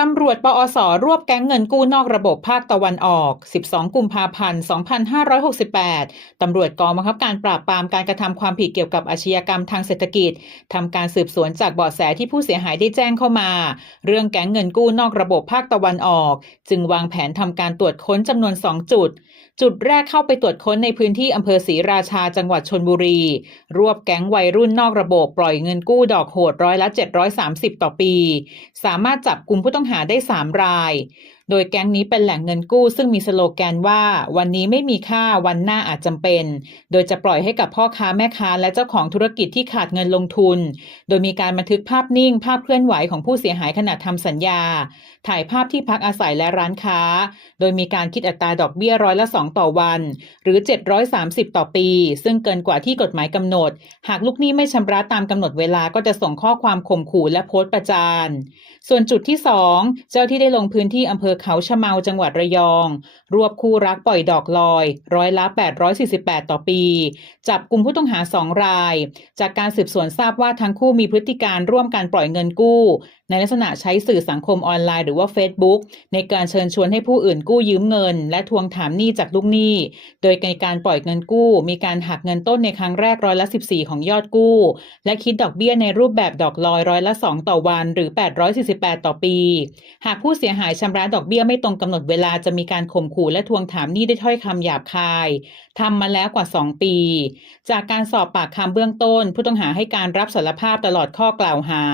ตำรวจปอสรวบแก๊งเงินกู้นอกระบบภาคตะวันออก 12 กุมภาพันธ์ 2568 ตำรวจกองบังคับการปราบปรามการกระทำความผิดเกี่ยวกับอาชญากรรมทางเศรษฐกิจ ทำการสืบสวนจากเบาะแสที่ผู้เสียหายได้แจ้งเข้ามา เรื่องแก๊งเงินกู้นอกระบบภาคตะวันออก จึงวางแผนทำการตรวจค้นจำนวน 2 จุด จุดแรกเข้าไปตรวจค้นในพื้นที่อำเภอศรีราชาจังหวัดชนบุรี รวบแก๊งวัยรุ่นนอกระบบปล่อยเงินกู้ดอกโหดร้อยละ730 ต่อปี สามารถจับกลุ่มผู้ต้องหาได้ 3 ราย โดยแก๊งนี้เป็นแหล่งเงินกู้ซึ่งมีสโลแกนว่า วันนี้ไม่มีค่าวันหน้าอาจจำเป็น โดยจะปล่อยให้กับพ่อค้าแม่ค้าและเจ้าของธุรกิจที่ขาดเงินลงทุน โดยมีการบันทึกภาพนิ่ง ภาพเคลื่อนไหวของผู้เสียหายขณะทำสัญญา ถ่ายภาพที่พักอาศัยและร้านค้า โดยมีการคิดอัตราดอกเบี้ยร้อยละ 2 ต่อวัน หรือ 730 ต่อปี ซึ่งเกินกว่าที่กฎหมายกำหนด หากลูกหนี้ไม่ชำระตามกำหนดเวลาก็จะส่งข้อความข่มขู่และโพสต์ประจาน ส่วนจุดที่ 2 เจ้าที่ได้ลงพื้นที่อำเภอเขาชะเมาจังหวัดระยอง รวบคู่รักปล่อยดอกลอย ร้อยละ 848 ต่อปี จับกลุ่มผู้ต้องหา2ราย จากการสืบสวนทราบว่าทั้งคู่มีพฤติการร่วมการปล่อยเงินกู้ ในลักษณะใช้สื่อสังคมออนไลน์หรือว่า Facebook ในการเชิญชวนให้ผู้อื่นกู้ยืมเงิน และทวงถามหนี้จากลูกหนี้ โดยในการปล่อยเงินกู้ มีการหักเงินต้นในครั้งแรกร้อยละ 14 ของยอดกู้ และคิดดอกเบี้ยในรูปแบบดอกลอยร้อยละ 2 ต่อวัน หรือ 848 ต่อปี หากผู้เสียหายชำระดอกเบี้ยไม่ตรงกำหนดเวลาจะมีการข่มขู่และทวงถามหนี้ด้วยถ้อยคำหยาบคายทำมาแล้วกว่า 2 ปี จากการสอบปากคำเบื้องต้น ผู้ต้องหาให้การรับสารภาพตลอดข้อกล่าวหา